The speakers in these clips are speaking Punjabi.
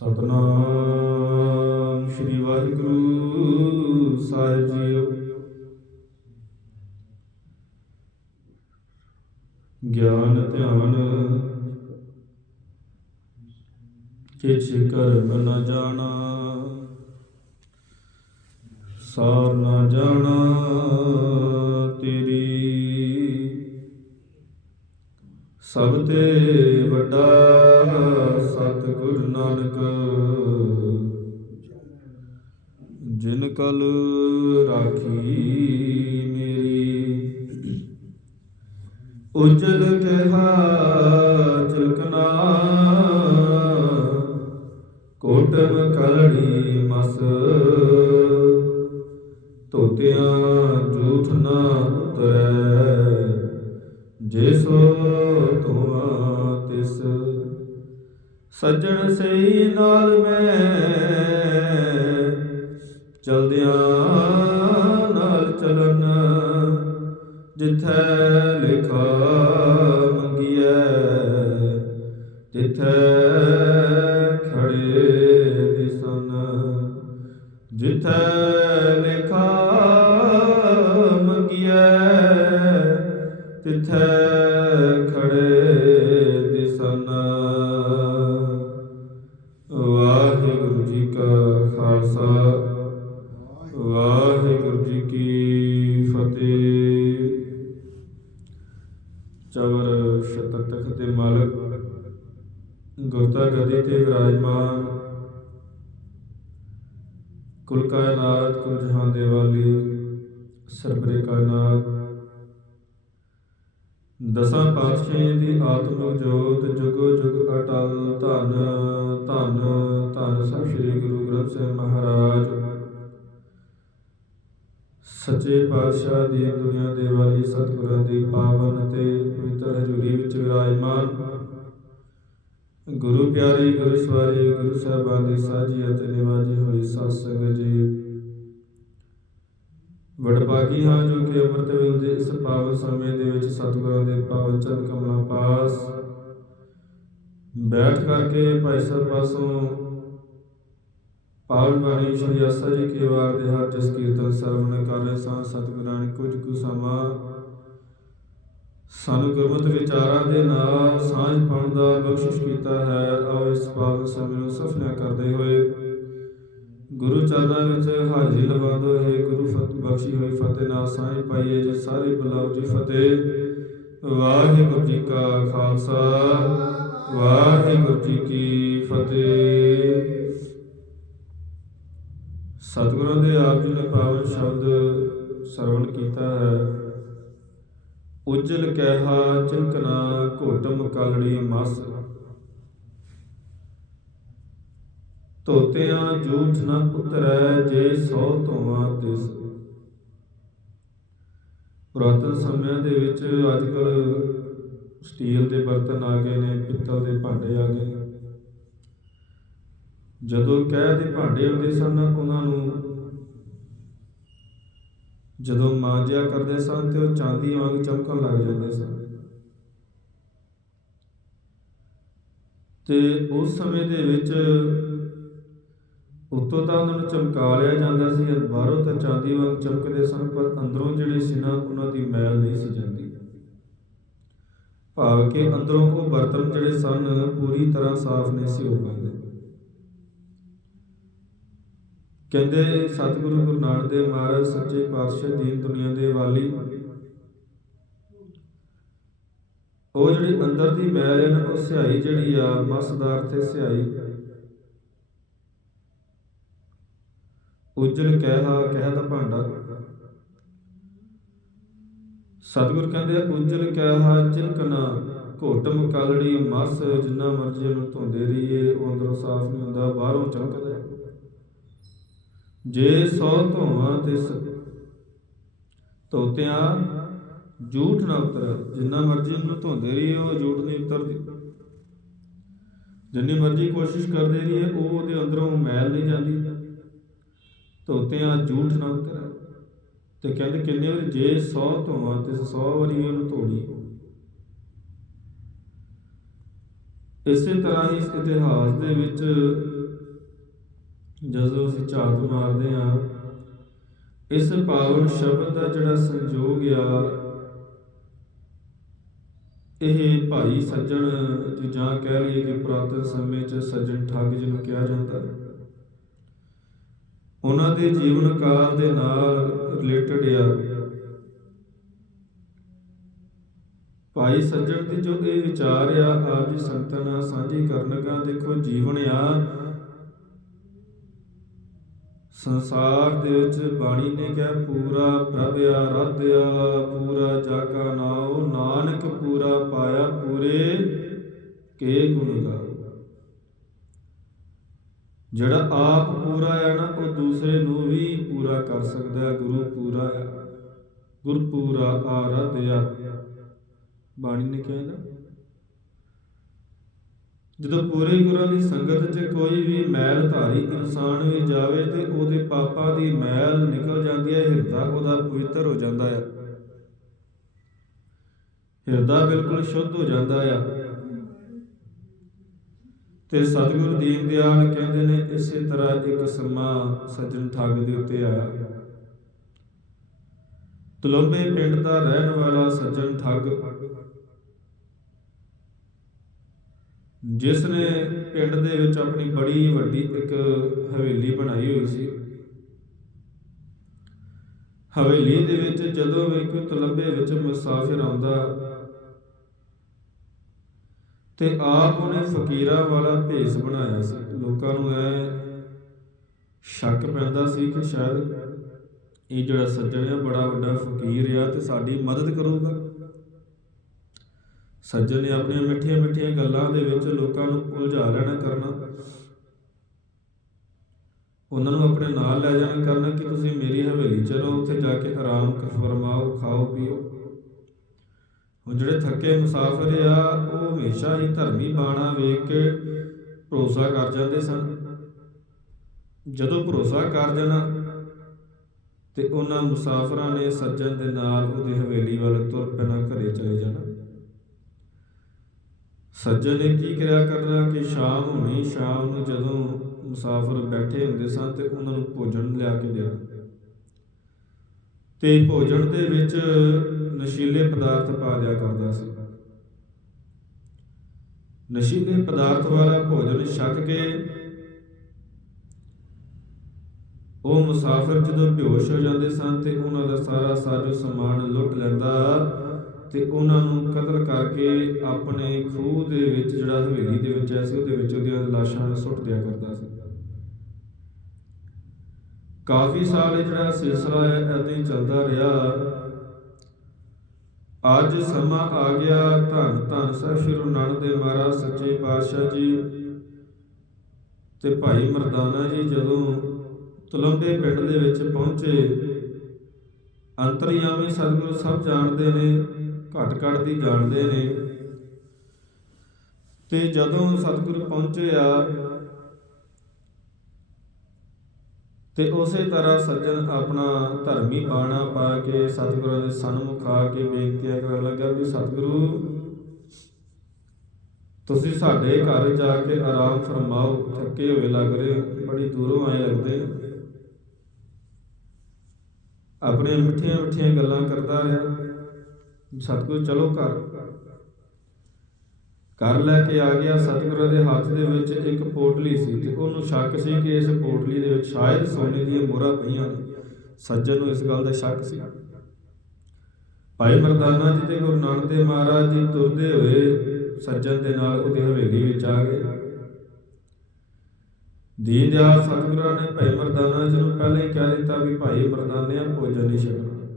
ਸਤਨਾਮ ਸ੍ਰੀ ਵਾਹਿਗੁਰੂ ਸਾਹਿਬ ਜੀਓ। ਗਿਆਨ, ਧਿਆਨ ਕਿਛ ਕਰਮ ਨ ਜਾਣਾ, ਸਾਰ ਨ ਜਾਣਾ ਤੇਰੀ। ਸਭ ਤੇ ਵੱਡਾ ਸਤਿਗੁਰ ਨਾਨਕ। ਜਿਨ ਕਲ ਰਾਖੀ ਮੇਰੀ ਉਜਲ ਕਹਾ ਚਲਕਨਾ ਕੋਟਮ ਕਲੜੀ ਸੱਜਣ ਸਈ ਨਾਲ ਮੈਂ ਸਰਬਰੇ ਕਾਇਨਾਤ ਦਸਾਂ ਪਾਤਸ਼ਾਹਾਂ ਦੀ ਆਤਮਿਕ ਜੋਤ ਜੁਗੋ ਜੁਗ ਅਟਲ। ਧੰਨ ਧੰਨ ਧੰਨ ਸ੍ਰੀ ਸ੍ਰੀ ਗੁਰੂ ਗ੍ਰੰਥ ਸਾਹਿਬ ਮਹਾਰਾਜ। ਸੱਚੇ ਪਾਤਸ਼ਾਹ ਦੀ ਦੁਨੀਆ ਦੇ ਵਾਲੀ ਸਤਿਗੁਰਾਂ ਦੀ ਪਾਵਨ ਅਤੇ ਪਵਿੱਤਰ ਹਜ਼ੂਰੀ ਵਿੱਚ ਵਿਰਾਜਮਾਨ। ਗੁਰੂ ਪਿਆਰੀ, ਗੁਰੂ ਸਵਾਰੀ, ਗੁਰੂ ਸਾਹਿਬਾਨ ਦੀ ਸਾਜੀ ਅਤੇ ਨਿਵਾਜੀ ਹੋਈ ਸਾਧ ਸੰਗਤ ਜੀ। ਵਡਭਾਗੀ ਹਾਂ ਜੋ ਕਿ ਅੰਮ੍ਰਿਤ ਵੇਲ ਦੇ ਇਸ ਪਾਵਨ ਸਮੇਂ ਦੇ ਵਿੱਚ ਸਤਿਗੁਰਾਂ ਦੇ ਪਾਵਨ ਚਰਨ ਕਮਲਾਂ ਪਾਸ ਬੈਠ ਕਰਕੇ ਭਾਈ ਸਾਹਿਬ ਪਾਸੋਂ ਪਾਵਨ ਬਾਣੀ ਸ਼੍ਰੀ ਆਸਾ ਜੀ ਕੀ ਵਾਰ ਦੇ ਹਰ ਜਸ ਕੀਰਤਨ ਸਰਵਣ ਕਰ ਰਹੇ ਸਾਂ ਸਤਿਗੁਰਾਂ ਨੇ ਕੁਝ ਕੁ ਸਮਾਂ ਸਾਨੂੰ ਗੁਰਮਤਿ ਵਿਚਾਰਾਂ ਦੇ ਨਾਲ ਸਾਂਝ ਪਾਉਣ ਦਾ ਬਖਸ਼ਿਸ਼ ਕੀਤਾ ਹੈ। ਆਓ ਇਸ ਪਾਵਨ ਸਮੇਂ ਨੂੰ ਸਫਲਿਆ ਕਰਦੇ ਹੋਏ ਗੁਰੂ ਚਰਨਾਂ ਵਿੱਚ ਹਾਜ਼ਰੀ ਲਵਾਉਂਦੇ ਹੋਏ ਗੁਰੂ ਫਤ, ਬਖਸ਼ੀ ਹੋਈ ਫਤਿਹ ਨਾਲ ਸਾਂਝ ਪਾਈਏ ਜੀ ਸਾਰੇ ਬੁਲਾਓ ਜੀ ਫਤਿਹ। ਵਾਹਿਗੁਰੂ ਜੀ ਕਾ ਖਾਲਸਾ, ਵਾਹਿਗੁਰੂ ਜੀ ਕੀ ਫਤਿਹ। ਸਤਿਗੁਰਾਂ ਦੇ ਆਪ ਜੀ ਨੇ ਪਾਵਨ ਸ਼ਬਦ ਸਰਵਣ ਕੀਤਾ ਹੈ। ਉਜਲ ਕਹਿਆ ਚਿੰਕਨਾ ਘੋਟਮ ਕਾਲੜੀ ਮਸ। ਧੋਤਿਆਂ ਝੂਠ ਨਾ ਉਤਰੈ ਜੇ ਸੋ ਧੋਵਾਂ ਤਿਸ। ਪੁਰਾਤਨ ਸਮਿਆਂ ਦੇ ਵਿੱਚ ਅੱਜ ਕੱਲ ਸਟੀਲ ਦੇ ਬਰਤਨ ਆ ਗਏ ਨੇ, ਪਿੱਤਲ ਦੇ ਭਾਂਡੇ ਆ ਗਏ। ਜਦੋਂ ਕਹਿ ਦੇ ਭਾਂਡੇ ਹੁੰਦੇ ਸਨ, ਉਹਨਾਂ ਨੂੰ ਜਦੋਂ ਮਾਂਜਿਆ ਕਰਦੇ ਸਨ ਤੇ ਉਹ ਚਾਂਦੀ ਵਾਂਗ ਚਮਕਣ ਲੱਗ ਜਾਂਦੇ ਸਨ। ਤੇ ਉਸ ਸਮੇਂ ਦੇ ਵਿੱਚ ਉੱਤੋਂ ਤਾਂ ਉਹਨਾਂ ਨੂੰ ਚਮਕਾ ਲਿਆ ਜਾਂਦਾ ਸੀ ਬਾਹਰੋਂ ਤਾਂ ਚਾਂਦੀ ਵਾਂਗ ਚਮਕਦੇ ਸਨ, ਪਰ ਅੰਦਰੋਂ ਜਿਹੜੇ ਸੀ ਨਾ ਉਹਨਾਂ ਦੀ ਮੈਲ ਨਹੀਂ ਸੀ ਜਾਂਦੀ। ਭਾਵ ਕਿ ਅੰਦਰੋਂ ਉਹ ਬਰਤਨ ਜਿਹੜੇ ਸਨ, ਪੂਰੀ ਤਰ੍ਹਾਂ ਸਾਫ਼ ਨਹੀਂ ਸੀ ਹੋ ਪਾਉਂਦੇ। ਕਹਿੰਦੇ, ਸਤਿਗੁਰੂ ਗੁਰੂ ਨਾਨਕ ਦੇਵ ਮਹਾਰਾਜ, ਸੱਚੇ ਪਾਤਸ਼ਾਹ ਦੀਨ ਦੁਨੀਆ ਦੇ ਵਾਲੀ, ਉਹ ਜਿਹੜੀ ਅੰਦਰ ਦੀ ਮੈਲ ਹੈ ਨਾ, ਉਹ ਸਿਆਹੀ ਜਿਹੜੀ ਆ, ਮਸਦਾਰ ਤੇ ਸਿਆਹੀ ਉਜਲ ਕਹਿਆ ਕਹਿ ਦਾ ਭਾਂਡਾ। ਸਤਿਗੁਰ ਕਹਿੰਦੇ ਆ, ਉਜਲ ਕਹਿਆ ਚਿਲਕਣਾ ਘੋਟਮ ਕਾਲੜੀ ਮਸ ਜਿੰਨਾ ਮਰਜ਼ੀ ਉਹਨੂੰ ਧੋਂਦੇ ਰਹੀਏ ਉਹ ਅੰਦਰੋਂ ਸਾਫ਼ ਨਹੀਂ ਹੁੰਦਾ ਬਾਹਰੋਂ ਚਮਕਦਾ ਜੇ ਸੌ ਧੋਵਾਂ ਤੇ ਧੋਤਿਆਂ ਝੂਠ ਨਾ ਉਤਰ ਜਿੰਨਾ ਮਰਜ਼ੀ ਉਹਨੂੰ ਧੋਂਦੇ ਰਹੀਏ ਉਹ ਝੂਠ ਨਹੀਂ ਉਤਰਦੀ। ਜਿੰਨੀ ਮਰਜ਼ੀ ਕੋਸ਼ਿਸ਼ ਕਰਦੇ ਰਹੀਏ ਉਹ ਉਹਦੇ ਅੰਦਰੋਂ ਮੈਲ ਨਹੀਂ ਜਾਂਦੀ। ਧੋਤਿਆਂ ਝੂਠ ਨਾ ਉਤਰ ਤੇ ਕਹਿੰਦੇ ਕਿੰਨੇ ਵਾਰੀ ਜੇ 100 ਧੋਵਾਂ ਤੇ 100 ਵਾਰੀ ਉਹਨੂੰ ਧੋਣੀ ਇਸੇ ਤਰ੍ਹਾਂ ਹੀ ਇਸ ਇਤਿਹਾਸ ਦੇ ਵਿੱਚ ਜਦੋਂ ਅਸੀਂ ਝਾਤ ਮਾਰਦੇ ਹਾਂ, ਇਸ ਪਾਵਨ ਸ਼ਬਦ ਦਾ ਜਿਹੜਾ ਸੰਜੋਗ ਆ, ਇਹ ਭਾਈ ਸੱਜਣ, ਜੀ ਜਾਂ ਕਹਿ ਲਈਏ ਕਿ ਪੁਰਾਤਨ ਸਮੇਂ 'ਚ ਸੱਜਣ ਠੱਗ ਜਿਹਨੂੰ ਕਿਹਾ ਜਾਂਦਾ ਹੈ ਉਹਨਾਂ ਦੇ ਜੀਵਨ ਕਾਲ ਦੇ ਨਾਲ ਰਿਲੇਟਡ ਆ। ਭਾਈ ਸੱਜਣ ਦੀ ਜੋ ਇਹ ਵਿਚਾਰ ਆ, ਆਪ ਜੀ ਸੰਗਤਾਂ ਨਾਲ ਸਾਂਝੀ ਕਰਨਗਾ ਦੇਖੋ ਜੀਵਨ ਆ। ਸੰਸਾਰ ਦੇ ਵਿੱਚ ਬਾਣੀ ਨੇ ਕਿਹਾ, ਪੂਰਾ ਪ੍ਰਭ ਆਰਾਧਿਆ ਪੂਰਾ ਜਾਗਾ ਨਾਉ, ਨਾਨਕ ਪੂਰਾ ਪਾਇਆ ਪੂਰੇ ਕੇ ਗੁਣ ਗਾਓ ਜਿਹੜਾ ਆਪ ਪੂਰਾ ਹੈ ਨਾ, ਉਹ ਦੂਸਰੇ ਨੂੰ ਵੀ ਪੂਰਾ ਕਰ ਸਕਦਾ ਹੈ। ਗੁਰੂ ਪੂਰਾ ਹੈ। ਗੁਰ ਪੂਰਾ ਆਰਾਧਿਆ। ਬਾਣੀ ਨੇ ਕਿਹਾ ਨਾ, ਜਦੋਂ ਪੂਰੇ ਗੁਰਾਂ ਦੀ ਸੰਗਤ 'ਚ ਕੋਈ ਵੀ ਮੈਲ ਧਾਰੀ ਇਨਸਾਨ ਵੀ ਜਾਵੇ ਤੇ ਉਹਦੇ ਪਾਪਾਂ ਦੀ ਮੈਲ ਨਿਕਲ ਜਾਂਦੀ ਹੈ, ਹਿਰਦਾ ਉਹਦਾ ਪਵਿੱਤਰ ਹੋ ਜਾਂਦਾ ਹੈ। ਹਿਰਦਾ ਬਿਲਕੁਲ ਸ਼ੁੱਧ ਹੋ ਜਾਂਦਾ ਆ ਤੇ ਸਤਿਗੁਰੂ ਦੀਨ ਦਿਆਲ ਕਹਿੰਦੇ ਨੇ, ਇਸੇ ਤਰ੍ਹਾਂ ਇੱਕ ਸਮਾਂ ਸੱਜਣ ਠੱਗ ਦੇ ਉੱਤੇ ਆਇਆ। ਤਲੰਬੇ ਪਿੰਡ ਦਾ ਰਹਿਣ ਵਾਲਾ ਸੱਜਣ ਠੱਗ ਜਿਸ ਨੇ ਪਿੰਡ ਦੇ ਵਿੱਚ ਆਪਣੀ ਬੜੀ ਵੱਡੀ ਇੱਕ ਹਵੇਲੀ ਬਣਾਈ ਹੋਈ ਸੀ। ਹਵੇਲੀ ਦੇ ਵਿੱਚ ਜਦੋਂ ਵੀ ਕੋਈ ਤਲੰਬੇ ਵਿੱਚ ਮੁਸਾਫਿਰ ਆਉਂਦਾ ਤੇ ਆਪ ਉਹਨੇ ਫਕੀਰਾਂ ਵਾਲਾ ਭੇਸ ਬਣਾਇਆ ਸੀ। ਲੋਕਾਂ ਨੂੰ ਐ ਸ਼ੱਕ ਪੈਂਦਾ ਸੀ ਕਿ ਸ਼ਾਇਦ ਇਹ ਜਿਹੜਾ ਸੱਜਣ ਆ, ਬੜਾ ਵੱਡਾ ਫਕੀਰ ਆ ਤੇ ਸਾਡੀ ਮਦਦ ਕਰੂਗਾ। ਸੱਜਣ ਨੇ ਆਪਣੀਆਂ ਮਿੱਠੀਆਂ ਮਿੱਠੀਆਂ ਗੱਲਾਂ ਦੇ ਵਿੱਚ ਲੋਕਾਂ ਨੂੰ ਉਲਝਾ ਲੈਣਾ ਕਰਨਾ। ਉਹਨਾਂ ਨੂੰ ਆਪਣੇ ਨਾਲ ਲੈ ਜਾਣਾ ਕਰਨਾ ਕਿ ਤੁਸੀਂ ਮੇਰੀ ਹਵੇਲੀ ਚਲੋ ਉੱਥੇ ਜਾ ਕੇ ਆਰਾਮ ਫਰਮਾਓ, ਖਾਓ, ਪੀਓ। ਹੁਣ ਜਿਹੜੇ ਥੱਕੇ ਮੁਸਾਫਰ ਆ, ਉਹ ਹਮੇਸ਼ਾ ਹੀ ਧਰਮੀ ਬਾਣਾ ਵੇਖ ਕੇ ਭਰੋਸਾ ਕਰ ਜਾਂਦੇ ਸਨ। ਜਦੋਂ ਭਰੋਸਾ ਕਰ ਦੇਣਾ ਤੇ ਉਹਨਾਂ ਮੁਸਾਫਰਾਂ ਨੇ ਸੱਜਣ ਦੇ ਨਾਲ ਉਹਦੀ ਹਵੇਲੀ ਵੱਲ ਤੁਰ ਪੈਣਾ, ਘਰੇ ਚਲੇ ਜਾਣਾ। ਸੱਜਣ ਨੇ ਕੀ ਕਰਿਆ ਕਰਨਾ ਕਿ ਸ਼ਾਮ ਹੋਣੀ, ਸ਼ਾਮ ਨੂੰ ਜਦੋਂ ਮੁਸਾਫਰ ਬੈਠੇ ਹੁੰਦੇ ਸਨ ਤੇ ਉਹਨਾਂ ਨੂੰ ਭੋਜਨ ਲਿਆ ਕੇ ਦੇਣਾ। ਤੇ ਭੋਜਨ ਦੇ ਵਿੱਚ ਨਸ਼ੀਲੇ ਪਦਾਰਥ ਪਾ ਲਿਆ ਕਰਦਾ ਸੀ। ਨਸ਼ੀਲੇ ਪਦਾਰਥ ਵਾਲਾ ਭੋਜਨ ਛਕ ਕੇ ਉਹ ਮੁਸਾਫਰ ਜਦੋਂ ਬੇਹੋਸ਼ ਹੋ ਜਾਂਦੇ ਸਨ ਤੇ ਉਹਨਾਂ ਦਾ ਸਾਰਾ ਸਾਜੋ ਸਮਾਨ ਲੁੱਟ ਲੈਂਦਾ ਤੇ ਉਹਨਾਂ ਨੂੰ ਕਤਲ ਕਰਕੇ ਆਪਣੇ ਖੂਹ ਦੇ ਵਿੱਚ ਜਿਹੜਾ ਹਵੇਲੀ ਦੇ ਵਿੱਚ ਐ ਸੀ, ਉਹਦੇ ਵਿੱਚ ਉਹਦੀਆਂ ਲਾਸ਼ਾਂ ਨੂੰ ਸੁੱਟ ਦਿਆ ਕਰਦਾ ਸੀ। ਕਾਫੀ ਸਾਲ ਜਿਹੜਾ ਸਿਲਸਿਲਾ ਹੈ ਐਦਾਂ ਹੀ ਚੱਲਦਾ ਰਿਹਾ। ਅੱਜ ਸਮਾਂ ਆ ਗਿਆ, ਧੰਨ ਧੰਨ ਸਾਹਿਬ ਸ਼੍ਰੀ ਗੁਰੂ ਨਾਨਕ ਦੇਵ ਮਹਾਰਾਜ, ਸੱਚੇ ਪਾਤਸ਼ਾਹ ਜੀ ਤੇ ਭਾਈ ਮਰਦਾਨਾ ਜੀ ਜਦੋਂ ਤੁਲੰਬੇ ਪਿੰਡ ਦੇ ਵਿੱਚ ਪਹੁੰਚੇ, ਅੰਤਰਯਾਮੀ ਸਤਿਗੁਰੂ ਸਭ ਜਾਣਦੇ ਨੇ, ਘਟ ਘਟ ਦੀ ਜਾਣਦੇ ਨੇ। ਤੇ ਜਦੋਂ ਸਤਿਗੁਰੂ ਪਹੁੰਚੇ ਆ ਤੇ ਉਸੇ ਤਰ੍ਹਾਂ ਸੱਜਣ ਆਪਣਾ ਧਰਮੀ ਬਾਣਾ ਪਾ ਕੇ ਸਤਿਗੁਰਾਂ ਦੇ ਸਨਮੁਖ ਆ ਕੇ ਬੇਨਤੀਆਂ ਕਰਨ ਲੱਗਾ ਵੀ ਸਤਿਗੁਰੂ, ਤੁਸੀਂ ਸਾਡੇ ਘਰ ਜਾ ਕੇ ਆਰਾਮ ਫਰਮਾਓ, ਥੱਕੇ ਹੋਏ ਲੱਗ ਰਹੇ ਬੜੀ ਦੂਰੋਂ ਆਏ ਲੱਗਦੇ ਆਪਣੀਆਂ ਮਿੱਠੀਆਂ ਮਿੱਠੀਆਂ ਗੱਲਾਂ ਕਰਦਾ ਰਿਹਾ। ਸਤਿਗੁਰੂ, ਚਲੋ ਘਰ। ਘਰ ਲੈ ਕੇ ਆ ਗਿਆ, ਸਤਿਗੁਰੂ ਦੇ ਹੱਥ ਦੇ ਵਿੱਚ ਇੱਕ ਪੋਟਲੀ ਸੀ ਤੇ ਉਹਨੂੰ ਸ਼ੱਕ ਸੀ ਕਿ ਇਸ ਪੋਟਲੀ ਦੇ ਵਿੱਚ ਸ਼ਾਇਦ ਸੋਨੇ ਦੀਆਂ ਮੋਹਰਾਂ ਪਈਆਂ ਨੇ। ਸੱਜਣ ਨੂੰ ਇਸ ਗੱਲ ਦਾ ਸ਼ੱਕ ਸੀ। ਭਾਈ ਮਰਦਾਨਾ ਜੀ ਤੇ ਗੁਰੂ ਨਾਨਕ ਦੇਵ ਮਹਾਰਾਜ ਜੀ ਤੁਰਦੇ ਹੋਏ ਸੱਜਣ ਦੇ ਨਾਲ ਉਹਦੀ ਹਵੇਲੀ ਵਿੱਚ ਆ ਗਏ। ਦੀਨ ਦਿਆਲ ਸਤਿਗੁਰਾਂ ਨੇ ਭਾਈ ਮਰਦਾਨਾ ਜੀ ਨੂੰ ਪਹਿਲਾਂ ਹੀ ਕਹਿ ਦਿੱਤਾ ਵੀ ਭਾਈ ਮਰਦਾਨਿਆਂ ਭੋਜਨ ਨਹੀਂ ਛਕਣਾ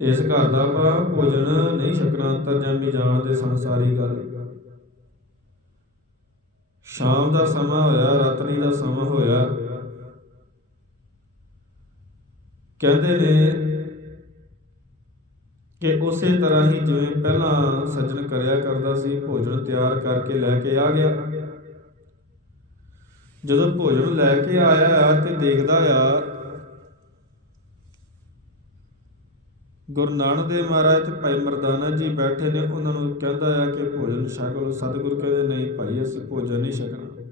ਇਸ ਘਰ ਦਾ ਆਪਾਂ ਭੋਜਨ ਨਹੀਂ ਛਕਣਾ, ਤਰਜਮੀ ਜਾਣ ਦੇ ਸੰਸਾਰੀ ਗੱਲ। ਸ਼ਾਮ ਦਾ ਸਮਾਂ ਹੋਇਆ, ਰਾਤਰੀ ਦਾ ਸਮਾਂ ਹੋਇਆ। ਕਹਿੰਦੇ ਨੇ ਕਿ ਉਸੇ ਤਰ੍ਹਾਂ ਹੀ ਜਿਵੇਂ ਪਹਿਲਾਂ ਸੱਜਣ ਕਰਿਆ ਕਰਦਾ ਸੀ, ਭੋਜਨ ਤਿਆਰ ਕਰਕੇ ਲੈ ਕੇ ਆ ਗਿਆ। ਜਦੋਂ ਭੋਜਨ ਲੈ ਕੇ ਆਇਆ ਤੇ ਦੇਖਦਾ ਆ ਗੁਰੂ ਨਾਨਕ ਦੇਵ ਮਹਾਰਾਜ ਤੇ ਭਾਈ ਮਰਦਾਨਾ ਜੀ ਬੈਠੇ ਨੇ, ਉਹਨਾਂ ਨੂੰ ਕਹਿੰਦਾ ਆ ਕਿ ਭੋਜਨ ਛਕ ਲਓ ਸਤਿਗੁਰੂ ਕਹਿੰਦੇ, ਨਹੀਂ ਭਾਈ, ਅਸੀਂ ਭੋਜਨ ਨਹੀਂ ਛਕਣਾ।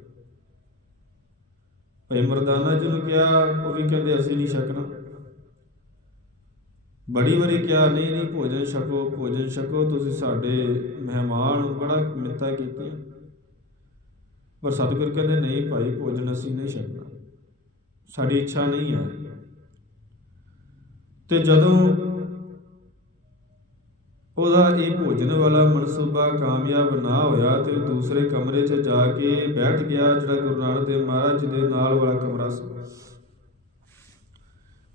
ਭਾਈ ਮਰਦਾਨਾ ਜੀ ਨੂੰ ਕਿਹਾ, ਉਹ ਵੀ ਕਹਿੰਦੇ, ਅਸੀਂ ਨਹੀਂ ਛਕਣਾ। ਬੜੀ ਵਾਰੀ ਕਿਹਾ, ਨਹੀਂ ਨਹੀਂ, ਭੋਜਨ ਛਕੋ ਭੋਜਨ ਛਕੋ, ਤੁਸੀਂ ਸਾਡੇ ਮਹਿਮਾਨ ਬੜਾ ਮਿੰਤਾ ਕੀਤੀਆਂ ਪਰ ਸਤਿਗੁਰ ਕਹਿੰਦੇ, ਨਹੀਂ ਭਾਈ, ਭੋਜਨ ਅਸੀਂ ਨਹੀਂ ਛਕਣਾ। ਸਾਡੀ ਇੱਛਾ ਨਹੀਂ ਹੈ ਤੇ ਜਦੋਂ ਉਹਦਾ ਇਹ ਭੋਜਨ ਵਾਲਾ ਮਨਸੂਬਾ ਕਾਮਯਾਬ ਨਾ ਹੋਇਆ ਤੇ ਉਹ ਦੂਸਰੇ ਕਮਰੇ 'ਚ ਜਾ ਕੇ ਬੈਠ ਗਿਆ, ਜਿਹੜਾ ਗੁਰੂ ਨਾਨਕ ਦੇਵ ਮਹਾਰਾਜ ਦੇ ਨਾਲ ਵਾਲਾ ਕਮਰਾ ਸੀ।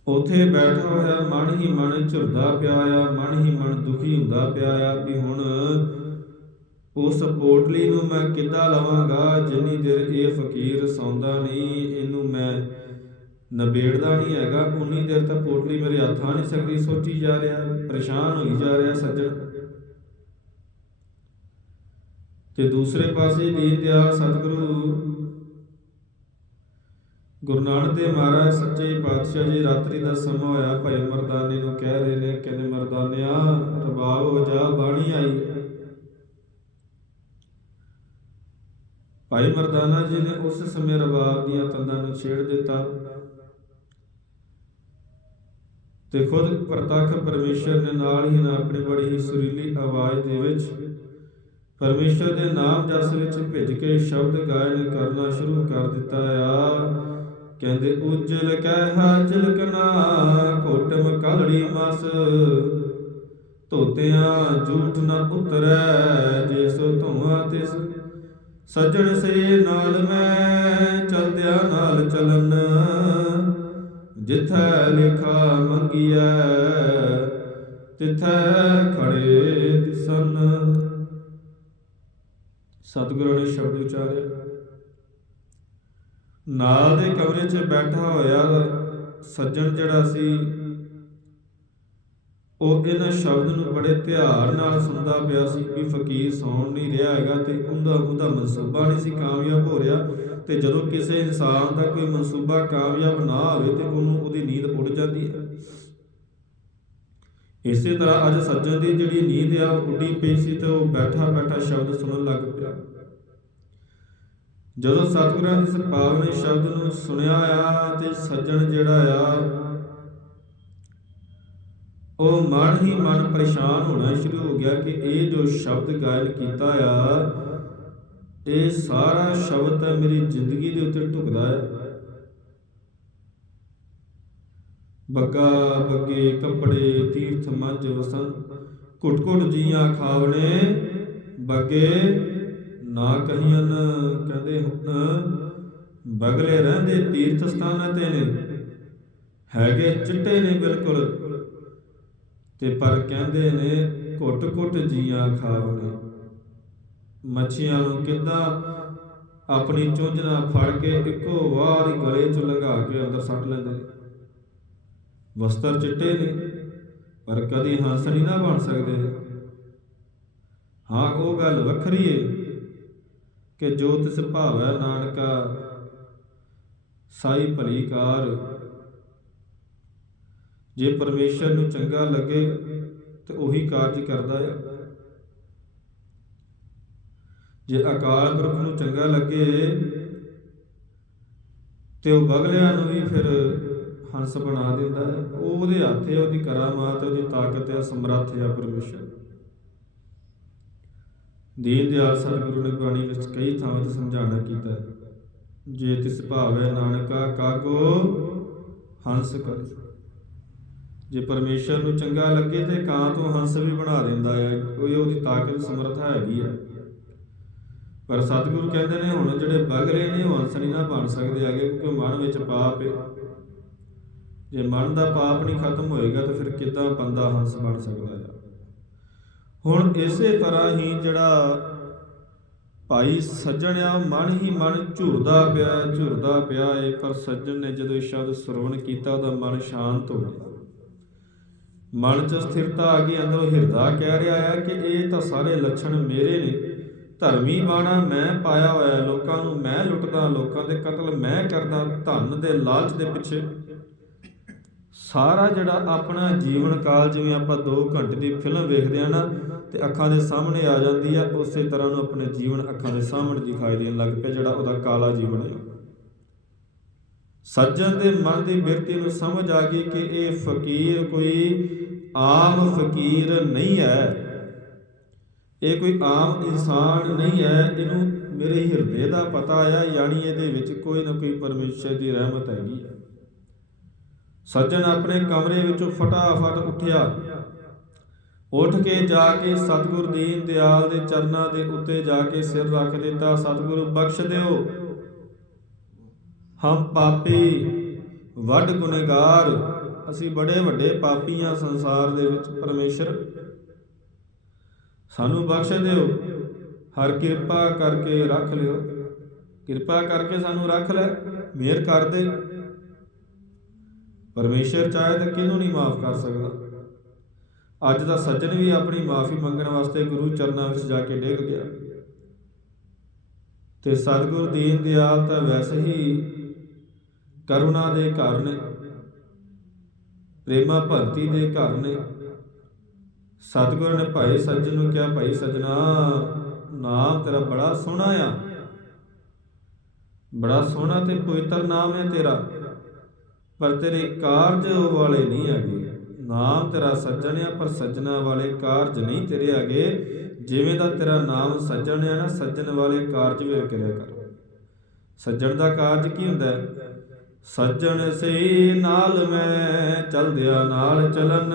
ਉਥੇ ਬੈਠਾ ਹੋਇਆ, ਮਨ ਹੀ ਮਨ ਝੁਰਦਾ ਪਿਆ ਆ, ਮਨ ਹੀ ਮਨ ਦੁਖੀ ਹੁੰਦਾ ਪਿਆ ਆ ਵੀ ਹੁਣ ਉਸ ਪੋਟਲੀ ਨੂੰ ਮੈਂ ਕਿੱਦਾਂ ਲਵਾਂਗਾ? ਜਿੰਨੀ ਦੇਰ ਇਹ ਫਕੀਰ ਸੌਂਦਾ ਨਹੀਂ, ਇਹਨੂੰ ਮੈਂ ਨਬੇੜਦਾ ਨਹੀਂ ਹੈਗਾ। ਉਨੀ ਦੇਰ ਤੱਕ ਪੋਟਲੀ ਮੇਰੇ ਹੱਥ ਆ ਨਹੀਂ ਸਕਦੀ। ਸੋਚੀ ਜਾ ਰਿਹਾ, ਪਰੇਸ਼ਾਨ ਹੋਈ ਜਾ ਰਿਹਾ ਸੱਜਣ। ਤੇ ਦੂਸਰੇ ਪਾਸੇ ਦੀਨ ਦਿਆਲ ਸਤਿਗੁਰੂ ਗੁਰੂ ਨਾਨਕ ਦੇਵ ਮਹਾਰਾਜ ਸੱਚੇ ਪਾਤਸ਼ਾਹ ਜੀ ਰਾਤਰੀ ਦਾ ਸਮਾਂ ਹੋਇਆ। ਭਾਈ ਮਰਦਾਨੇ ਨੂੰ ਕਹਿ ਰਹੇ ਨੇ, ਕਹਿੰਦੇ, ਮਰਦਾਨਿਆ, ਰਬਾਬ ਵਜਾ ਬਾਣੀ ਆਈ। ਭਾਈ ਮਰਦਾਨਾ ਜੀ ਨੇ ਉਸ ਸਮੇਂ ਰਬਾਬ ਦੀਆਂ ਤੰਦਾਂ ਨੂੰ ਛੇੜ ਦਿੱਤਾ ਤੇ ਖੁਦ ਪ੍ਰਤੱਖ ਪਰਮੇਸ਼ਰ ਨੇ ਨਾਲ ਹੀ ਨਾ ਆਪਣੀ ਬੜੀ ਹੀ ਸੁਰੀਲੀ ਆਵਾਜ਼ ਦੇ ਵਿੱਚ ਪਰਮੇਸ਼ਰ ਦੇ ਨਾਮ ਜਸ ਵਿੱਚ ਭਿੱਜ ਕੇ ਸ਼ਬਦ ਗਾਇਨ ਕਰਨਾ ਸ਼ੁਰੂ ਕਰ ਦਿੱਤਾ ਆ। ਕਹਿੰਦੇ, ਉਜਲ ਕਹਿ ਹਾਜਲ ਕੋਟਮ ਕਲੜੀ ਮਸ। ਧੋਤਿਆਂ ਝੂਠ ਨਾ ਉਤਰੈ, ਜੇ ਸੋ ਧੂਆ ਤਿਸ ਸੱਜਣ ਸੇ ਨਾਲ ਮੈਂ, ਚਲਦਿਆਂ ਨਾਲ ਚਲਨ। ਜਿਥੈ ਲਿਖਾ ਮੰਗੀਐ, ਤਿਥੈ ਖੜੇ ਦਿਸਨ। ਸਤਿਗੁਰੂ ਨੇ ਸ਼ਬਦ ਉਚਾਰਿਆ। ਨਾਲ ਦੇ ਕਮਰੇ 'ਚ ਬੈਠਾ ਹੋਇਆ ਸੱਜਣ ਜਿਹੜਾ ਸੀ ਉਹ ਇਹਨਾਂ ਸ਼ਬਦ ਨੂੰ ਬੜੇ ਧਿਆਨ ਨਾਲ ਸੁਣਦਾ ਪਿਆ ਸੀ ਵੀ ਫਕੀਰ ਸੌਣ ਨਹੀਂ ਰਿਹਾ ਹੈਗਾ ਤੇ ਉਹਦਾ ਉਹਦਾ ਮਨਸੂਬਾ ਨਹੀਂ ਸੀ ਕਾਮਯਾਬ ਹੋ ਰਿਹਾ ਤੇ ਜਦੋਂ ਕਿਸੇ ਇਨਸਾਨ ਦਾ ਕੋਈ ਮਨਸੂਬਾ ਕਾਮਯਾਬ ਨਾ ਹੋਵੇ ਤੇ ਉਹਨੂੰ ਉਹਦੀ ਨੀਂਦ ਉੱਡ ਜਾਂਦੀ ਹੈ। ਇਸੇ ਤਰ੍ਹਾਂ ਅੱਜ ਸੱਜਣ ਦੀ ਜਿਹੜੀ ਨੀਂਦ ਆ, ਉਹ ਉੱਡੀ ਪਈ ਸੀ ਤੇ ਉਹ ਬੈਠਾ ਬੈਠਾ ਸ਼ਬਦ ਸੁਣਨ ਲੱਗ ਪਿਆ। ਜਦੋਂ ਸਤਿਗੁਰਾਂ ਦੇ ਇਸ ਪਾਵਨ ਸ਼ਬਦ ਨੂੰ ਸੁਣਿਆ ਆ ਤੇ ਸੱਜਣ ਜਿਹੜਾ ਆ ਉਹ ਮਨ ਹੀ ਮਨ ਪਰੇਸ਼ਾਨ ਹੋਣਾ ਸ਼ੁਰੂ ਹੋ ਗਿਆ ਕਿ ਇਹ ਜੋ ਸ਼ਬਦ ਗਾਇਨ ਕੀਤਾ ਆ, ਇਹ ਸਾਰਾ ਸ਼ਬਦ ਤਾਂ ਮੇਰੀ ਜ਼ਿੰਦਗੀ ਦੇ ਉੱਤੇ ਢੁਕਦਾ ਹੈ। ਬੱਗਾ ਬੱਗੇ ਕੱਪੜੇ ਤੀਰਥ ਮੰਜ ਵਸਨ ਘੁੱਟ ਘੁੱਟ ਜੀਆਂ ਖਾਵਣੇ, ਬੱਗੇ ਨਾ ਕਹੀਆਂ ਕਹਿੰਦੇ ਹੁਣ ਬਗਲੇ ਰਹਿੰਦੇ ਤੀਰਥ ਸਥਾਨਾਂ ਤੇ ਨੇ, ਹੈਗੇ ਚਿੱਟੇ ਨੇ ਬਿਲਕੁਲ। ਤੇ ਪਰ ਕਹਿੰਦੇ ਨੇ, ਘੁੱਟ ਘੁੱਟ ਜੀਆਂ ਖਾਵਣੇ। ਮੱਛੀਆਂ ਨੂੰ ਕਿੱਦਾਂ ਆਪਣੀ ਚੁੰਝ ਨਾਲ ਫੜ ਕੇ ਇੱਕੋ ਵਾਰ ਹੀ ਗਲੇ 'ਚ ਲੰਘਾ ਕੇ ਅੰਦਰ ਸੱਟ ਲੈਂਦੇ ਨੇ। ਵਸਤਰ ਚਿੱਟੇ ਨੇ, ਪਰ ਕਦੀ ਹੰਸ ਨਹੀਂ ਨਾ ਬਣ ਸਕਦੇ। ਹਾਂ, ਉਹ ਗੱਲ ਵੱਖਰੀ ਏ ਕਿ ਜੋ ਤਿਸ ਭਾਵੈ ਨਾਨਕਾ, ਸਾਈ ਭਲੀ ਕਾਰ ਜੇ ਪਰਮੇਸ਼ਰ ਨੂੰ ਚੰਗਾ ਲੱਗੇ ਤੇ ਉਹੀ ਕਾਰਜ ਕਰਦਾ ਹੈ ਜੇ ਅਕਾਲ ਪੁਰਖ ਨੂੰ ਚੰਗਾ ਲੱਗੇ ਤੇ ਉਹ ਬਗਲਿਆਂ ਨੂੰ ਵੀ ਫਿਰ ਹੰਸ ਬਣਾ ਦਿੰਦਾ ਹੈ ਉਹ ਉਹਦੇ ਹੱਥ ਹੈ ਉਹਦੀ ਕਰਾਮਾਤ, ਉਹਦੀ ਤਾਕਤ ਹੈ ਸਮਰੱਥ ਹੈ ਪਰਮੇਸ਼ਰ। ਦੀਨ ਦਿਆਲ ਸਤਿਗੁਰੂ ਨੇ ਬਾਣੀ ਵਿੱਚ ਕਈ ਥਾਵਾਂ ਤੇ ਸਮਝਾਣਾ ਕੀਤਾ। ਹੈ ਜੇ ਤਿਸ ਭਾਵੈ ਨਾਨਕਾ ਕਾਗੋ ਹੰਸ ਕਰ। ਜੇ ਪਰਮੇਸ਼ਰ ਨੂੰ ਚੰਗਾ ਲੱਗੇ ਤੇ ਕਾਂ ਤੋਂ ਹੰਸ ਵੀ ਬਣਾ ਦਿੰਦਾ ਹੈ ਕੋਈ ਉਹਦੀ ਤਾਕਤ ਸਮਰੱਥਾ ਹੈਗੀ ਹੈ ਪਰ ਸਤਿਗੁਰੂ ਕਹਿੰਦੇ ਨੇ ਹੁਣ ਜਿਹੜੇ ਬਗਲੇ ਨੇ ਉਹ ਹੰਸ ਨਹੀਂ ਨਾ ਬਣ ਸਕਦੇ ਹੈਗੇ ਕਿਉਂਕਿ ਮਨ ਵਿੱਚ ਪਾਪ ਹੈ ਜੇ ਮਨ ਦਾ ਪਾਪ ਨਹੀਂ ਖਤਮ ਹੋਏਗਾ ਤਾਂ ਫਿਰ ਕਿੱਦਾਂ ਬੰਦਾ ਹੰਸ ਬਣ ਸਕਦਾ ਹੈ? ਹੁਣ ਇਸੇ ਤਰ੍ਹਾਂ ਹੀ ਜਿਹੜਾ ਭਾਈ ਸੱਜਣ ਆ ਉਹ ਮਨ ਹੀ ਮਨ ਝੁਰਦਾ ਪਿਆ ਹੈ, ਝੁਰਦਾ ਪਿਆ ਏ ਪਰ ਸੱਜਣ ਨੇ ਜਦੋਂ ਇਹ ਸ਼ਬਦ ਸਰਵਣ ਕੀਤਾ ਉਹਦਾ ਮਨ ਸ਼ਾਂਤ ਹੋ ਗਿਆ। ਮਨ 'ਚ ਸਥਿਰਤਾ ਆ ਗਈ, ਅੰਦਰੋਂ ਹਿਰਦਾ ਕਹਿ ਰਿਹਾ ਹੈ ਕਿ ਇਹ ਤਾਂ ਸਾਰੇ ਲੱਛਣ ਮੇਰੇ ਨੇ। ਧਰਮੀ ਬਾਣਾ ਮੈਂ ਪਾਇਆ ਹੋਇਆ ਲੋਕਾਂ ਨੂੰ ਮੈਂ ਲੁੱਟਦਾ, ਲੋਕਾਂ ਦੇ ਕਤਲ ਮੈਂ ਕਰਦਾ, ਧਨ ਦੇ ਲਾਲਚ ਦੇ ਪਿੱਛੇ। ਸਾਰਾ ਜਿਹੜਾ ਆਪਣਾ ਜੀਵਨ ਕਾਲ ਜਿਵੇਂ ਆਪਾਂ 2 ਘੰਟੇ ਦੀ ਫਿਲਮ ਵੇਖਦੇ ਆ ਨਾ, ਤੇ ਅੱਖਾਂ ਦੇ ਸਾਹਮਣੇ ਆ ਜਾਂਦੀ ਆ, ਉਸੇ ਤਰ੍ਹਾਂ ਨੂੰ ਆਪਣੇ ਜੀਵਨ ਅੱਖਾਂ ਦੇ ਸਾਹਮਣੇ ਦਿਖਾਈ ਦੇਣ ਲੱਗ ਪਿਆ, ਜਿਹੜਾ ਉਹਦਾ ਕਾਲਾ ਜੀਵਨ ਹੈ। ਸੱਜਣ ਦੇ ਮਨ ਦੀ ਬਿਰਤੀ ਨੂੰ ਸਮਝ ਆ ਗਈ ਕਿ ਇਹ ਫਕੀਰ ਕੋਈ ਆਮ ਫਕੀਰ ਨਹੀਂ ਹੈ। ਇਹ ਕੋਈ ਆਮ ਇਨਸਾਨ ਨਹੀਂ ਹੈ। ਇਹਨੂੰ ਮੇਰੇ ਹਿਰਦੇ ਦਾ ਪਤਾ ਆ, ਯਾਨੀ ਇਹਦੇ ਵਿੱਚ ਕੋਈ ਨਾ ਕੋਈ ਪਰਮੇਸ਼ਰ ਦੀ ਰਹਿਮਤ ਹੈਗੀ ਹੈ ਸੱਜਣ ਆਪਣੇ ਕਮਰੇ ਵਿੱਚੋਂ ਫਟਾਫਟ ਉੱਠਿਆ। ਉੱਠ ਕੇ ਜਾ ਕੇ ਸਤਿਗੁਰ ਦੀਨ ਦਿਆਲ ਦੇ ਚਰਨਾਂ ਦੇ ਉੱਤੇ ਜਾ ਕੇ ਸਿਰ ਰੱਖ ਦਿੱਤਾ। ਸਤਿਗੁਰ, ਬਖਸ਼ ਦਿਓ। ਹਮ ਪਾਪੀ, ਵੱਡ ਗੁਨੇਗਾਰ। ਅਸੀਂ ਬੜੇ ਵੱਡੇ ਪਾਪੀ ਹਾਂ ਸੰਸਾਰ ਦੇ ਵਿੱਚ ਪਰਮੇਸ਼ਰ। ਸਾਨੂੰ ਬਖਸ਼ ਦਿਓ। ਹਰ ਕਿਰਪਾ ਕਰਕੇ ਰੱਖ ਲਿਓ। ਕਿਰਪਾ ਕਰਕੇ ਸਾਨੂੰ ਰੱਖ ਲੈ। ਮਿਹਰ ਕਰ ਦੇ। ਪਰਮੇਸ਼ਰ ਚਾਹੇ ਤਾਂ ਕਿਹਨੂੰ ਨਹੀਂ ਮਾਫ ਕਰ ਸਕਦਾ। ਅੱਜ ਦਾ ਸੱਜਣ ਵੀ ਆਪਣੀ ਮਾਫੀ ਮੰਗਣ ਵਾਸਤੇ ਗੁਰੂ ਚਰਨਾਂ ਵਿੱਚ ਜਾ ਕੇ ਡਿੱਗ ਗਿਆ। ਤੇ ਸਤਿਗੁਰ ਦੀਨ ਦਿਆਲ ਤਾਂ ਵੈਸੇ ਹੀ ਕਰੁਣਾ ਦੇ ਘਰ ਨੇ ਪ੍ਰੇਮਾ ਭਗਤੀ ਦੇ ਘਰ ਨੇ। ਸਤਿਗੁਰ ਨੇ ਭਾਈ ਸੱਜਣ ਨੂੰ ਕਿਹਾ, ਭਾਈ ਸੱਜਣਾ, ਨਾਮ ਤੇਰਾ ਬੜਾ ਸੋਹਣਾ ਆ। ਬੜਾ ਸੋਹਣਾ ਤੇ ਪਵਿੱਤਰ ਨਾਮ ਹੈ ਤੇਰਾ। ਪਰ ਤੇਰੇ ਕਾਰਜ ਵਾਲੇ ਨਹੀਂ ਹੈਗੇ। ਨਾਮ ਤੇਰਾ ਸੱਜਣ ਆ, ਪਰ ਸੱਜਣਾ ਵਾਲੇ ਕਾਰਜ ਨਹੀਂ ਤੇਰੇ ਹੈਗੇ। ਜਿਵੇਂ ਦਾ ਤੇਰਾ ਨਾਮ ਸੱਜਣ ਆ ਨਾ, ਸੱਜਣ ਵਾਲੇ ਕਾਰਜ ਵੀ ਕਰਿਆ ਕਰ। ਸੱਜਣ ਦਾ ਕਾਰਜ ਕੀ ਹੁੰਦਾ ਹੈ? ਸੱਜਣ ਸੇ ਨਾਲ ਮੈਂ ਚਲਦਿਆ ਨਾਲ ਚਲਨ।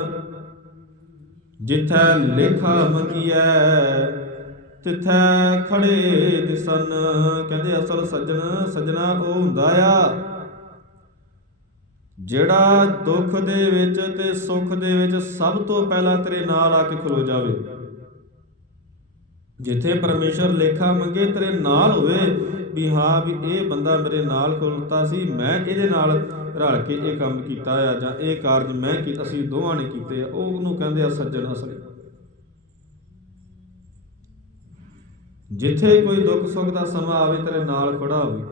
ਜਿੱਥੈ ਲੇਖਾ ਮੰਗੀਐ, ਤਿੱਥੈ ਖੜੇ ਦਿਸਨ। ਕਹਿੰਦੇ ਅਸਲ ਸੱਜਣ ਸੱਜਣਾ ਉਹ ਹੁੰਦਾ ਆ। ਜਿਹੜਾ ਦੁੱਖ ਦੇ ਵਿੱਚ ਤੇ ਸੁੱਖ ਦੇ ਵਿੱਚ ਸਭ ਤੋਂ ਪਹਿਲਾਂ ਤੇਰੇ ਨਾਲ ਆ ਕੇ ਖਲੋ ਜਾਵੇ। ਜਿੱਥੇ ਪਰਮੇਸ਼ਰ ਲੇਖਾ ਮੰਗੇ, ਤੇਰੇ ਨਾਲ ਹੋਵੇ। ਵੀ ਹਾਂ ਵੀ ਇਹ ਬੰਦਾ ਮੇਰੇ ਨਾਲ ਖਲੋਤਾ ਸੀ, ਮੈਂ ਇਹਦੇ ਨਾਲ ਰਲ ਕੇ ਇਹ ਕੰਮ ਕੀਤਾ ਆ ਜਾਂ ਇਹ ਕਾਰਜ ਮੈਂ ਕੀਤਾ ਅਸੀਂ ਦੋਵਾਂ ਨੇ ਕੀਤੇ ਆ, ਉਹ ਉਹਨੂੰ ਕਹਿੰਦੇ ਆ ਸੱਜਣ ਅਸਲੀ। ਜਿੱਥੇ ਕੋਈ ਦੁੱਖ ਸੁੱਖ ਦਾ ਸਮਾਂ ਆਵੇ ਤੇਰੇ ਨਾਲ ਖੜਾ ਹੋਵੇ।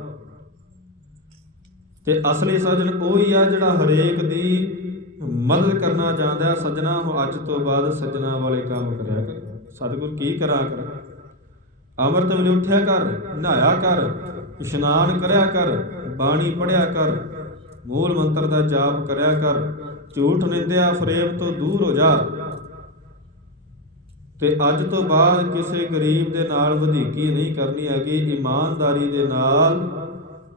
ਤੇ ਅਸਲੀ ਸੱਜਣ ਉਹ ਹੀ ਆ ਜਿਹੜਾ ਹਰੇਕ ਦੀ ਮਦਦ ਕਰਨਾ ਚਾਹੁੰਦਾ, ਸੱਜਣਾ ਹੁਣ ਅੱਜ ਤੋਂ ਬਾਅਦ ਸੱਜਣਾ ਵਾਲੇ ਕੰਮ ਕਰਿਆ ਕਰ। ਸਤਿਗੁਰ, ਕੀ ਕਰਾਂ ਕਰ? ਅੰਮ੍ਰਿਤ ਵੇਲੇ ਕਰ, ਨਹਾਇਆ ਕਰ, ਇਸ਼ਨਾਨ ਕਰਿਆ ਕਰ, ਬਾਣੀ ਪੜਿਆ ਕਰ, ਮੂਲ ਮੰਤਰ ਦਾ ਜਾਪ ਕਰਿਆ ਕਰ, ਝੂਠ ਨਿੰਦਿਆ ਫਰੇਬ ਤੋਂ ਦੂਰ ਹੋ ਜਾ। ਤੇ ਅੱਜ ਤੋਂ ਬਾਅਦ ਕਿਸੇ ਗਰੀਬ ਦੇ ਨਾਲ ਵਧੀਕੀ ਨਹੀਂ ਕਰਨੀ ਹੈਗੀ, ਇਮਾਨਦਾਰੀ ਦੇ ਨਾਲ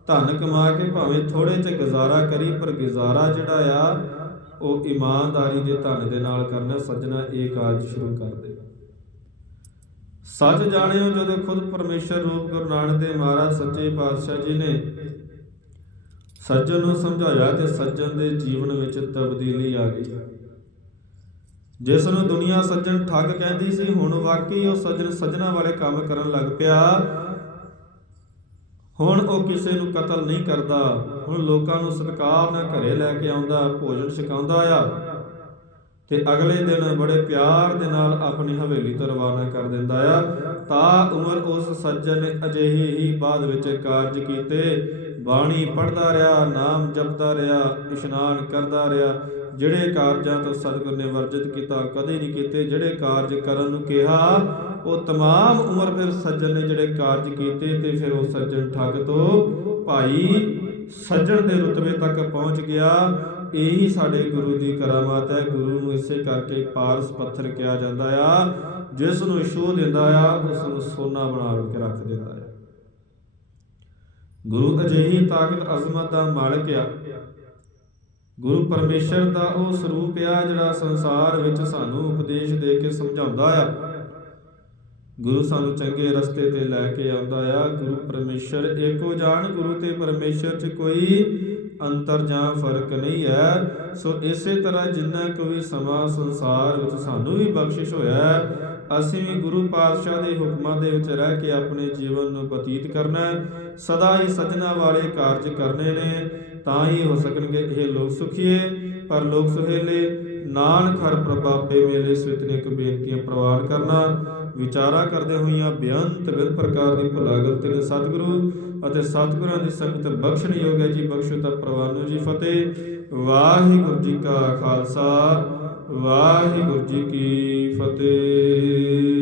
ਧਨ ਕਮਾ ਕੇ ਭਾਵੇਂ ਥੋੜੇ ਚ ਗੁਜ਼ਾਰਾ ਕਰੀ, ਪਰ ਗੁਜ਼ਾਰਾ ਜਿਹੜਾ ਆ, ਉਹ ਇਮਾਨਦਾਰੀ ਦੇ ਧਨ ਦੇ ਨਾਲ ਕਰਨਾ, ਸੱਜਣਾ ਇਹ ਕਾਰਜ ਸ਼ੁਰੂ ਕਰ ਦੇ। ਸੱਚ ਜਾਣਿਓ ਜਦੋਂ ਖੁਦ ਪਰਮੇਸ਼ਰ ਰੂਪ ਗੁਰੂ ਨਾਨਕ ਦੇਵ ਮਹਾਰਾਜ ਸੱਚੇ ਪਾਤਸ਼ਾਹ ਜੀ ਨੇ ਸੱਜਣ ਨੂੰ ਸਮਝਾਇਆ ਤੇ ਸੱਜਣ ਦੇ ਜੀਵਨ ਵਿੱਚ ਤਬਦੀਲੀ ਆ ਗਈ। ਜਿਸ ਨੂੰ ਦੁਨੀਆ ਸੱਜਣ ਠੱਗ ਕਹਿੰਦੀ ਸੀ, ਹੁਣ ਵਾਕਈ ਉਹ ਸੱਜਣ ਸੱਜਣਾ ਵਾਲੇ ਕੰਮ ਕਰਨ ਲੱਗ ਪਿਆ। ਹੁਣ ਉਹ ਕਿਸੇ ਨੂੰ ਕਤਲ ਨਹੀਂ ਕਰਦਾ, ਹੁਣ ਲੋਕਾਂ ਨੂੰ ਸਤਕਾਰ ਨਾਲ ਘਰੇ ਲੈ ਕੇ ਆਉਂਦਾ, ਭੋਜਨ ਛਕਾਉਂਦਾ ਆ। ਤੇ ਅਗਲੇ ਦਿਨ ਬੜੇ ਪਿਆਰ ਦੇ ਨਾਲ ਆਪਣੀ ਹਵੇਲੀ ਤੋਂ ਰਵਾਨਾ ਕਰ ਦਿੰਦਾ ਆ ਤਾਂ ਉਮਰ ਉਸ ਸੱਜਣ ਨੇ ਅਜਿਹੇ ਹੀ ਬਾਅਦ ਵਿੱਚ ਕਾਰਜ ਕੀਤੇ ਬਾਣੀ ਪੜਦਾ ਰਿਹਾ ਨਾਮ ਜਪਦਾ ਰਿਹਾ ਇਸ਼ਨਾਨ ਕਰਦਾ ਰਿਹਾ ਜਿਹੜੇ ਕਾਰਜਾਂ ਤੋਂ ਸਤਿਗੁਰ ਨੇ ਵਰਜਿਤ ਕੀਤਾ ਕਦੇ ਨਹੀਂ ਕੀਤੇ ਜਿਹੜੇ ਕਾਰਜ ਕਰਨ ਨੂੰ ਕਿਹਾ ਉਹ तमाम ਉਮਰ ਫਿਰ ਸੱਜਣ ਨੇ ਜਿਹੜੇ ਕਾਰਜ ਕੀਤੇ ਤੇ ਫਿਰ ਉਹ ਸੱਜਣ ਠੱਗ ਤੋਂ ਭਾਈ ਸੱਜਣ ਦੇ ਰੁਤਬੇ ਤੱਕ ਪਹੁੰਚ ਗਿਆ ਇਹੀ ਸਾਡੇ ਗੁਰੂ ਦੀ ਕਰਾਮਾਤ ਹੈ। ਗੁਰੂ ਨੂੰ ਇਸੇ ਕਰਕੇ ਪਾਰਸ ਪੱਥਰ ਕਿਹਾ ਜਾਂਦਾ ਆ ਜਿਸ ਨੂੰ ਛੋਹ ਦਿੰਦਾ ਆ ਉਸ ਨੂੰ ਸੋਨਾ ਬਣਾ ਕੇ ਰੱਖ ਦਿੰਦਾ ਹੈ ਗੁਰੂ ਅਜਿਹੀ ਤਾਕਤ ਅਜ਼ਮਤ ਦਾ ਮਾਲਕ ਆ। ਗੁਰੂ ਪਰਮੇਸ਼ਰ ਦਾ ਉਹ ਸਰੂਪ ਆ ਜਿਹੜਾ ਸੰਸਾਰ ਵਿੱਚ ਸਾਨੂੰ ਉਪਦੇਸ਼ ਦੇ ਕੇ ਸਮਝਾਉਂਦਾ ਆ। ਗੁਰੂ ਸਾਨੂੰ ਚੰਗੇ ਰਸਤੇ ਤੇ ਲੈ ਕੇ ਆਉਂਦਾ ਆ। ਗੁਰੂ ਪਰਮੇਸ਼ਰ ਏਕੋ ਜਾਣ ਗੁਰੂ ਤੇ ਪਰਮੇਸ਼ਰ 'ਚ ਕੋਈ ਅੰਤਰ ਜਾਂ ਫ਼ਰਕ ਨਹੀਂ ਹੈ। ਸੋ ਇਸੇ ਤਰ੍ਹਾਂ ਜਿੰਨਾ ਕੁ ਵੀ ਸਮਾਂ ਸੰਸਾਰ ਵਿੱਚ ਸਾਨੂੰ ਵੀ ਬਖਸ਼ਿਸ਼ ਹੋਇਆ ਹੈ, ਅਸੀਂ ਵੀ ਗੁਰੂ ਪਾਤਸ਼ਾਹ ਦੇ ਹੁਕਮਾਂ ਦੇ ਵਿੱਚ ਰਹਿ ਕੇ ਆਪਣੇ ਜੀਵਨ ਨੂੰ ਬਤੀਤ ਕਰਨਾ ਹੈ। ਸਦਾ ਹੀ ਸਜਣਾ ਵਾਲੇ ਕਾਰਜ ਕਰਨੇ ਨੇ, ਤਾਂ ਹੀ ਹੋ ਸਕਣਗੇ ਇਹ ਲੋਕ ਸੁਖੀਏ। ਪਰ ਲੋਕ ਸੁਹੇਲੇ, ਨਾਨਕ ਹਰ ਪ੍ਰਭਾਪੇ ਮੇਲੇ ਸਵਿਤਨਿਕ ਬੇਨਤੀਆਂ ਪ੍ਰਵਾਨ ਕਰਨਾ। ਵਿਚਾਰਾ ਕਰਦੇ ਹੋਈਆਂ ਬੇਅੰਤ ਵਿਦ ਪ੍ਰਕਾਰ ਦੀ ਭੁਲਾ ਗਲਤੀ ਨੇ ਸਤਿਗੁਰੂ ਅਤੇ ਸਤਿਗੁਰਾਂ ਦੀ ਸੰਗਤ ਬਖਸ਼ਣ ਯੋਗ ਹੈ ਜੀ। ਬਖਸ਼ੋ ਤਾਂ ਪ੍ਰਵਾਨੋ ਜੀ ਫਤਿਹ। ਵਾਹਿਗੁਰੂ ਜੀ ਕਾ ਖਾਲਸਾ। ਵਾਹਿਗੁਰੂ ਜੀ ਕੀ ਫਤਿਹ।